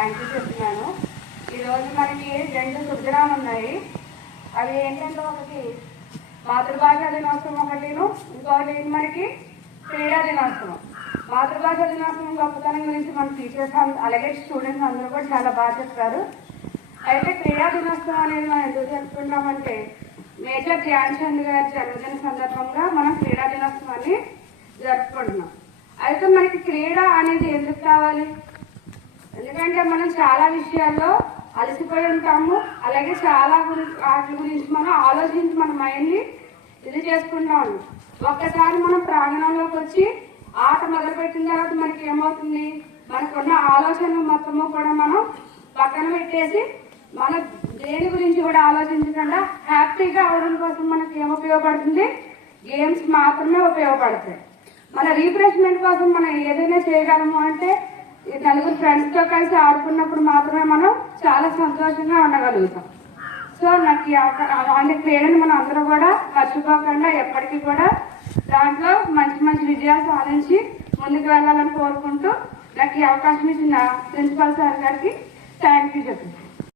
Thank you చెప్తున్నాను. ఈరోజు మనకి 2 శుభదినాలు ఉన్నాయి. అవి ఏంటంటే ఒకటి మాతృభాష దినోత్సవం, ఒకటిను ఇంకోటి మనకి క్రీడా దినోత్సవం. మాతృభాష దినోత్సవం గొప్పతనం గురించి మన టీచర్స్ అలాగే స్టూడెంట్స్ అందరూ కూడా చాలా బాగా చెప్తారు. అయితే క్రీడా దినోత్సవం అనేది మనం ఎందుకు జరుపుకుంటామంటే మేజర్ ధ్యాన్ చంద్ గారి జన్మదిన సందర్భంగా మనం క్రీడా దినోత్సవాన్ని జరుపుకుంటున్నాం. అయితే మనకి క్రీడ అనేది ఎందుకు కావాలి? ఎందుకంటే మనం చాలా విషయాల్లో అలసిపోయి ఉంటాము. అలాగే చాలా వాటి గురించి మనం ఆలోచించి మన మైండ్ని ఇది చేసుకుంటాము. ఒక్కసారి మనం ప్రాంగణంలోకి వచ్చి ఆట మొదలుపెట్టిన తర్వాత మనకి ఏమవుతుంది, మనకున్న ఆలోచనలు మొత్తము కూడా మనం పక్కన పెట్టేసి మన దేని గురించి కూడా ఆలోచించకుండా హ్యాపీగా అవడం కోసం మనకి ఏం ఉపయోగపడుతుంది? గేమ్స్ మాత్రమే ఉపయోగపడతాయి. మన రీఫ్రెష్మెంట్ కోసం మనం ఏదైనా చేయగలము అంటే నలుగురు ఫ్రెండ్స్తో కలిసి ఆడుకున్నప్పుడు మాత్రమే మనం చాలా సంతోషంగా ఉండగలుగుతాం. సో నాకు అంటే క్రీడని మనం అందరూ కూడా మర్చిపోకుండా ఎప్పటికీ కూడా దాంట్లో మంచి మంచి విజయాలు సాధించి ముందుకు వెళ్ళాలని కోరుకుంటూ నాకు ఈ అవకాశం ఇచ్చిన ప్రిన్సిపల్ సార్ గారికి థ్యాంక్ యూ చెప్తున్నాను.